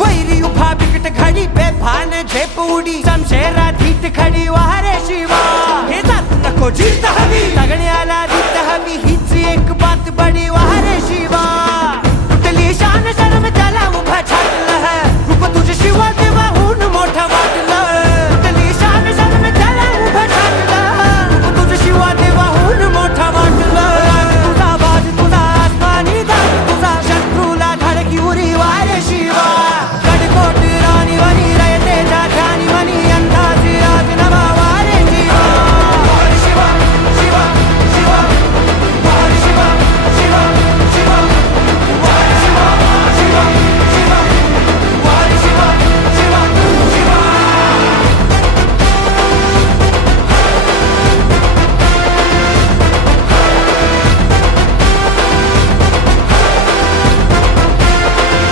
वैरी उभा बिकट घडी बेभान झेप उडी। समशेरा धीट खडी वारे शिवा। हे जात नको जीत हवी। सगळ्याला रीत हवी हीच एक बात बडी वारे शिवा। कुठली शान शरम त्याला उभा छाटलं है। तुझे शिवा तेव्हाहून मोठा वाटलं कुठली शान शरम त्याला उभा छाटलं रूप तुझे शिवा तेव्हाहून मोठा वाटलं तुझा बाज तुझा आसमानी दाट तुझा उरी वारे शिवा।